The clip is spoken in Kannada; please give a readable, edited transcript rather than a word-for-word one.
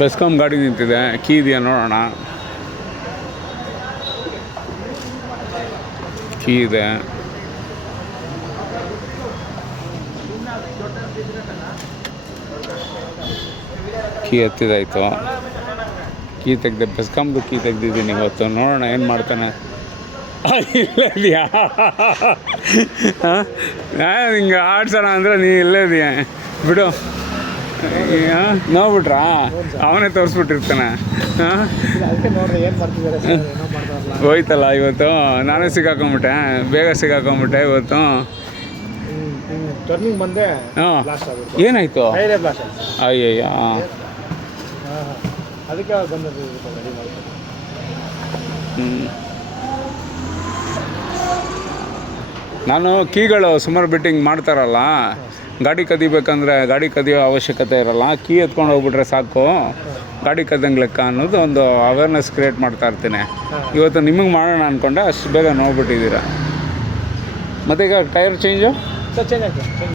ಬೆಸ್ಕಾಂ ಗಾಡಿ ನಿಂತಿದೆ, ಕೀ ಇದೆಯಾ ನೋಡೋಣ. ಕೀ ಇದೆ. ಕೀ ಎತ್ತಿದಾಯಿತು. ಕೀ ತೆಗ್ದೆ, ಬೆಸ್ಕಾಮ್ದು ಕೀ ತೆಗ್ದಿದ್ದೀನಿ ಇವತ್ತು. ನೋಡೋಣ ಏನು ಮಾಡ್ತಾನೆ. ಇಲ್ಲೇ ಇದೆಯಾ? ನಾನು ಹಿಂಗೆ ಆಡ್ಸೋಣ ಅಂದರೆ ನೀ ಇಲ್ಲೇ ಇದೆಯಾ ಬಿಡು. ನೋಡ್ಬಿಟ್ರಾ? ಅವನೇ ತೋರಿಸ್ಬಿಟ್ಟಿರ್ತಾನೆ. ಹೋಯ್ತಲ್ಲ ಇವತ್ತು. ನಾನೇ ಸಿಗಾಕೊಂಬಿಟ್ಟೆ, ಬೇಗ ಸಿಗಾಕೊಂಬಿಟ್ಟೆ ಇವತ್ತು. ಹಾಂ, ಏನಾಯಿತು? ಅಯ್ಯಯ್ಯ, ನಾನು ಕೀಗಳು ಸುಮಾರು ಬಿಟ್ಟಿಂಗ್ ಮಾಡ್ತಾರಲ್ಲ, ಗಾಡಿ ಕದಿಬೇಕಂದ್ರೆ ಗಾಡಿ ಕದಿಯೋ ಅವಶ್ಯಕತೆ ಇರೋಲ್ಲ, ಕೀ ಎತ್ಕೊಂಡು ಹೋಗ್ಬಿಟ್ರೆ ಸಾಕು, ಗಾಡಿ ಕದ್ದಂಗೆ ಲೆಕ್ಕ ಅನ್ನೋದು ಒಂದು ಅವೇರ್ನೆಸ್ ಕ್ರಿಯೇಟ್ ಮಾಡ್ತಾ ಇರ್ತೀನಿ. ಇವತ್ತು ನಿಮಗೆ ಮಾಡೋಣ ಅಂದ್ಕೊಂಡೆ, ಅಷ್ಟು ಬೇಗ ನೋಡ್ಬಿಟ್ಟಿದ್ದೀರಾ. ಮತ್ತು ಈಗ ಟೈರ್ ಚೇಂಜು